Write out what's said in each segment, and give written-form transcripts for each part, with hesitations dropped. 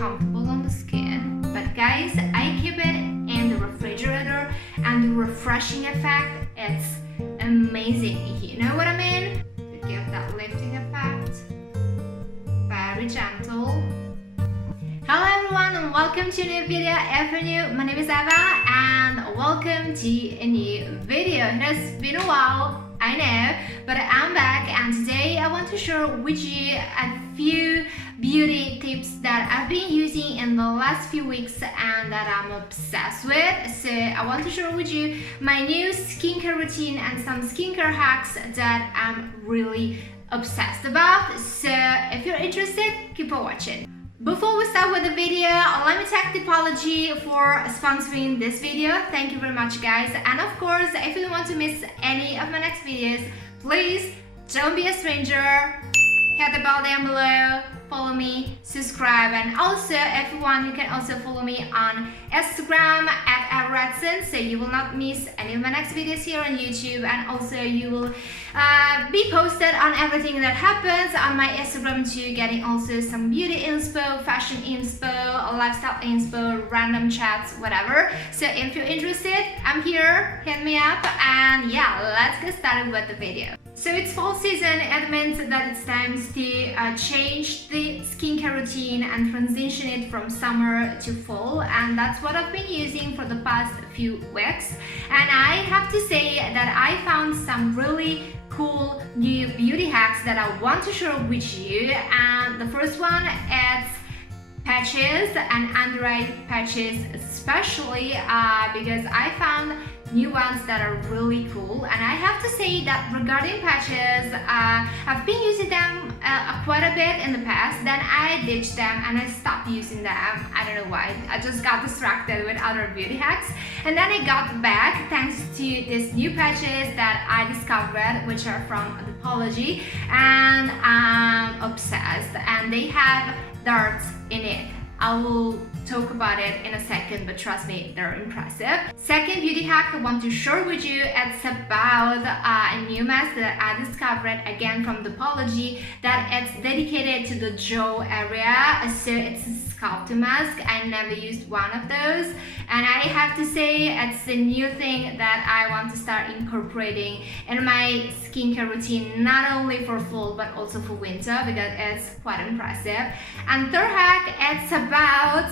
comfortable on the skin, but guys, I keep it in the refrigerator and the refreshing effect, it's amazing. You know what I mean? To give that lifting effect. Very gentle. Hello everyone and welcome to a new video. If you're new, my name is Eva and welcome to a new video. It has been a while, I know, but I'm back and today I want to share with you a few beauty tips that I've been using in the last few weeks and that I'm obsessed with. So I want to share with you my new skincare routine and some skincare hacks that I'm really obsessed about. So if you're interested, keep on watching. Before we start with the video, let me take the apology for sponsoring this video. Thank you very much guys, and of course if you don't want to miss any of my next videos, please don't be a stranger, hit the bell down below, follow me, subscribe, and also if you want you can also follow me on Instagram at Eva Redson, so you will not miss any of my next videos here on YouTube, and also you will be posted on everything that happens on my Instagram too, getting also some beauty inspo, fashion inspo, lifestyle inspo, random chats, whatever. So if you're interested, I'm here, hit me up, and yeah, let's get started with the video. So it's fall season, it means that it's time to change the skincare routine and transition it from summer to fall, and that's what I've been using for the past few weeks. And I have to say that I found some really cool new beauty hacks that I want to share with you. And the first one is patches and under eye patches, especially because I found new ones that are really cool. And I have to say that regarding patches, I've been using them quite a bit in the past, then I ditched them and I stopped using them. I don't know why, I just got distracted with other beauty hacks, and then I got back thanks to these new patches that I discovered, which are from Apology, and I'm obsessed, and they have darts in it. I will talk about it in a second, but trust me, they're impressive. Second beauty hack I want to share with you, it's about a new mask that I discovered again from Apology, that it's dedicated to the jaw area. So it's a sculpting mask. I never used one of those, and I have to say it's a new thing that I want to start incorporating in my skincare routine, not only for fall but also for winter, because it's quite impressive. And third hack, it's about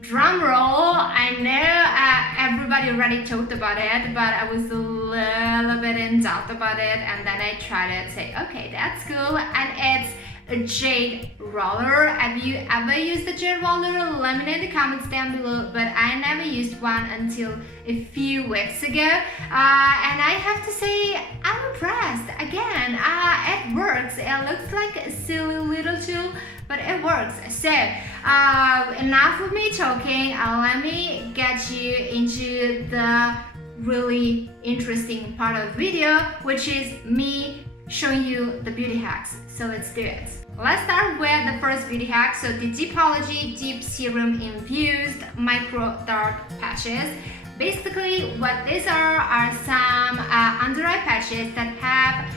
drum roll. I know everybody already talked about it, but I was a little bit in doubt about it, and then I tried it, say okay, that's cool. And it's a Jade Roller. Have you ever used the Jade Roller? Let me know in the comments down below, but I never used one until a few weeks ago, and I have to say I'm impressed. Again, it works. It looks like a silly little tool, but it works. So enough of me talking, let me get you into the really interesting part of the video, which is me showing you the beauty hacks. So let's do it. Let's start with the first beauty hack. So the Apology Deep Serum-Infused Micro Dark Patches. Basically what these are some under eye patches that have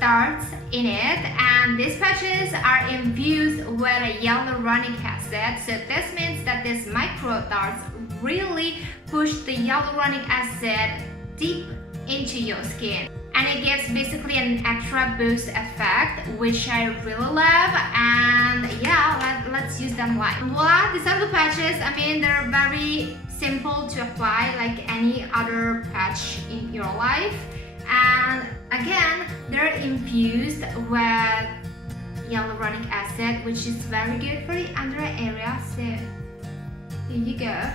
darts in it, and these patches are infused with a hyaluronic acid. So this means that these micro darts really push the hyaluronic acid deep into your skin, and it gives basically an extra boost effect, which I really love. And yeah, let's use them live. Voila, these are the patches. I mean, they're very simple to apply like any other patch in your life, and again they're infused with hyaluronic acid, which is very good for the under eye area. So here you go.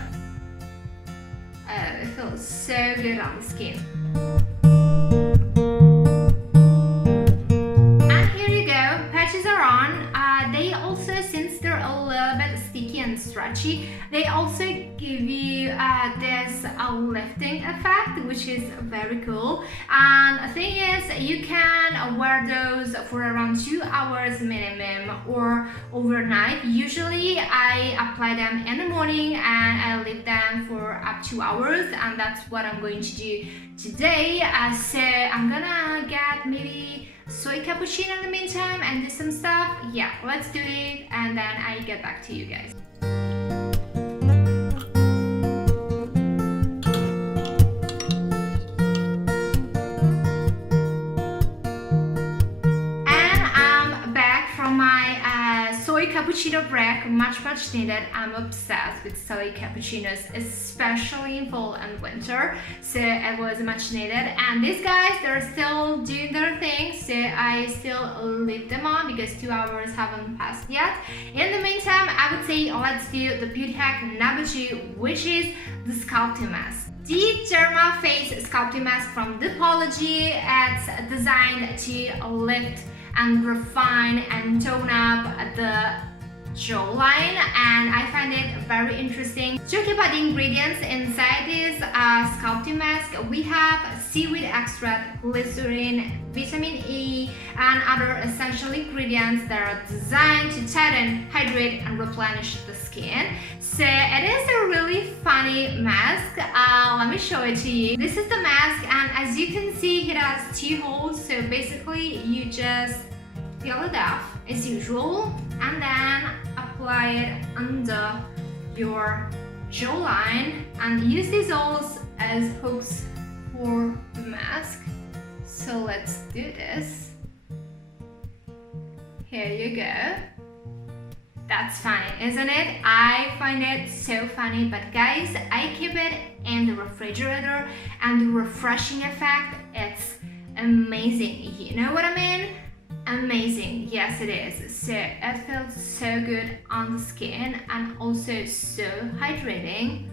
Oh, it feels so good on the skin. And here you go, patches are on. They also, since they're a little bit sticky and stretchy, they also give you this lifting effect, which is very cool. And the thing is, you can wear those for around 2 hours minimum or overnight. Usually I apply them in the morning and I leave them for up to 2 hours, and that's what I'm going to do today. So I'm gonna get maybe soy cappuccino in the meantime and do some stuff. Yeah, let's do it, and then I get back to you guys. cappuccino break, much needed. I'm obsessed with soy cappuccinos, especially in fall and winter, so it was much needed. And these guys, they're still doing their thing, so I still leave them on because 2 hours haven't passed yet. In the meantime, I would say let's do the beauty hack number 2, which is the sculpting mask. The Derma face sculpting mask from Dipology. It's designed to lift and refine and tone up the jawline, and I find it very interesting. Talking about the ingredients inside this sculpting mask, we have seaweed extract, glycerin, vitamin E, and other essential ingredients that are designed to tighten, hydrate, and replenish the skin. So it is a really funny mask. Let me show it to you. This is the mask, and as you can see, it has 2 holes. So basically, you just fill it up as usual, and then apply it under your jawline and use these holes as hooks for the mask. So let's do this. Here you go. That's funny, isn't it? I find it so funny, but guys, I keep it in the refrigerator, and the refreshing effect, it's amazing. You know what I mean? Amazing, yes it is. So it feels so good on the skin and also so hydrating.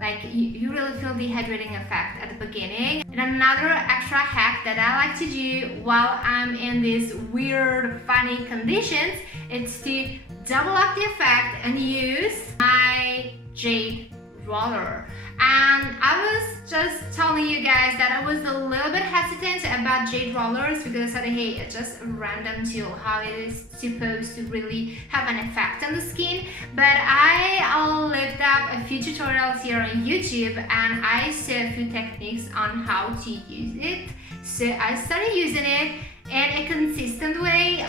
Like you really feel the hydrating effect at the beginning. And another extra hack that I like to do while I'm in these weird funny conditions, it's to double up the effect and use my Jade Roller. And I was just telling you guys that I was a little bit hesitant about Jade Rollers because I thought, hey, it's just a random tool, how it is supposed to really have an effect on the skin. But I'll lift up a few tutorials here on YouTube, and I saw a few techniques on how to use it. So I started using it in a consistent way,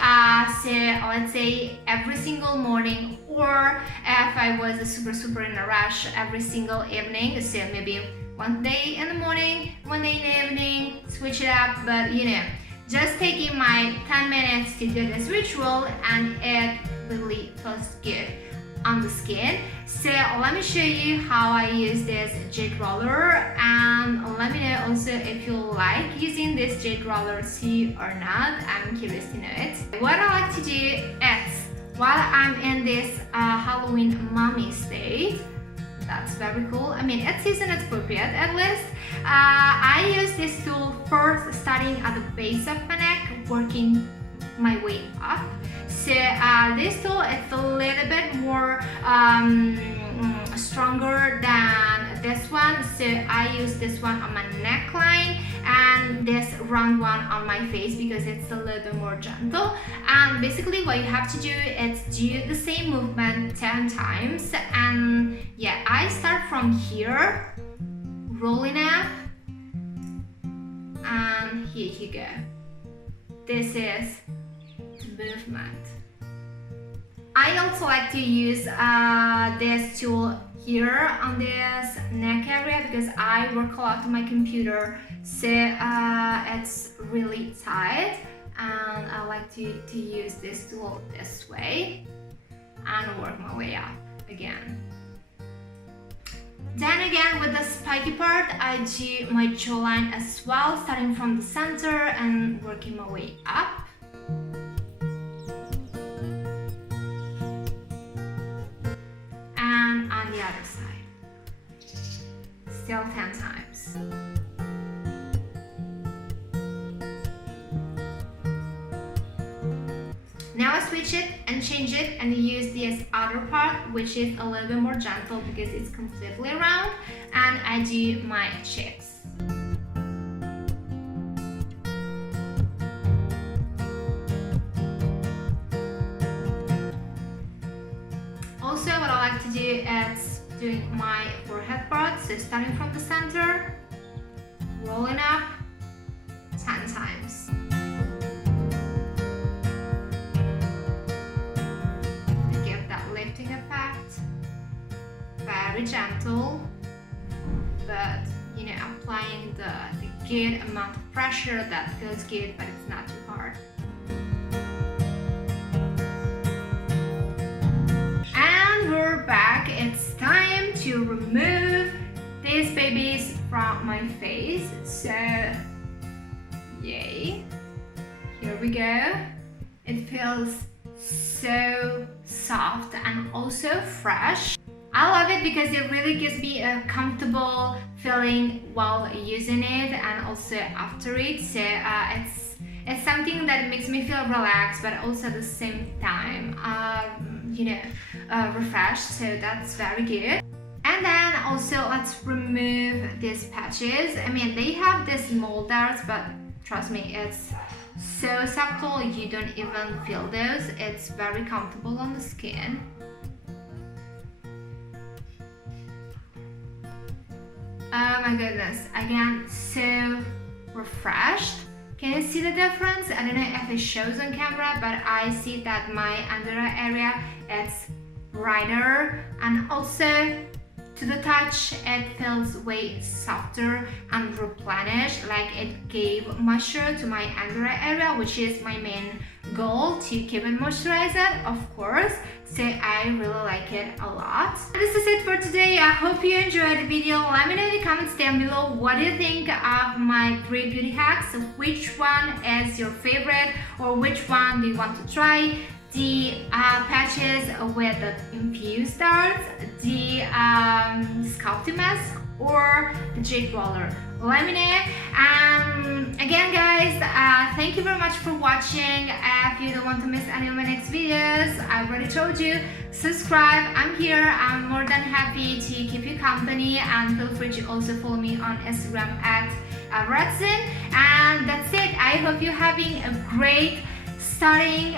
so let's say every single morning, or if I was super in a rush, every single evening. So maybe one day in the morning, one day in the evening, switch it up. But you know, just taking my 10 minutes to do this ritual, and it really feels good on the skin. So let me show you how I use this Jade Roller, and let me know also if you like using this Jade Roller too or not. I'm curious to know it. What I like to do is, while I'm in this Halloween mommy state, that's very cool. I mean, it's season appropriate at least. I use this tool first, starting at the base of my neck, working my way up. So this tool is a little bit more stronger than this one. So I use this one on my neckline and this round one on my face because it's a little bit more gentle. And basically what you have to do is do the same movement 10 times. And yeah, I start from here, rolling up, and here you go. This is the movement. I also like to use this tool here on this neck area because I work a lot on my computer, so it's really tight, and I like to use this tool this way and work my way up again. Then again, with the spiky part, I do my jawline as well, starting from the center and working my way up. And on the other side, still 10 times. Now I switch it and change it and use this other part, which is a little bit more gentle because it's completely round, and I do my cheeks. Also, what I like to do is doing my forehead part, so starting from the center, rolling up 10 times. Effect, very gentle, but you know, applying the good amount of pressure that feels good, but it's not too hard. these babies from my face. So yay, here we go. It feels so soft and also fresh. I love it because it really gives me a comfortable feeling while using it and also after it. So it's something that makes me feel relaxed, but also at the same time, refreshed. So that's very good. And then also let's remove these patches. I mean, they have these small darts, but trust me, it's so subtle, you don't even feel those. It's very comfortable on the skin. Oh my goodness, again, so refreshed. Can you see the difference? I don't know if it shows on camera, but I see that my under eye area is brighter, and also to the touch it feels way softer and replenished, like it gave moisture to my under eye area, which is my main goal, to keep it moisturized, of course. So I really like it a lot. This is it for today. I hope you enjoyed the video. Let me know in the comments down below what do you think of my 3 beauty hacks. Which one is your favorite, or which one do you want to try? The patches with the infused darts, the sculpting mask, or the Jade Roller. Let me know. Again guys, thank you very much for watching. If you don't want to miss any of my next videos, I already told you, subscribe. I'm here. I'm more than happy to keep you company, and feel free to also follow me on Instagram at Eva Redson. And that's it. I hope you're having a great starting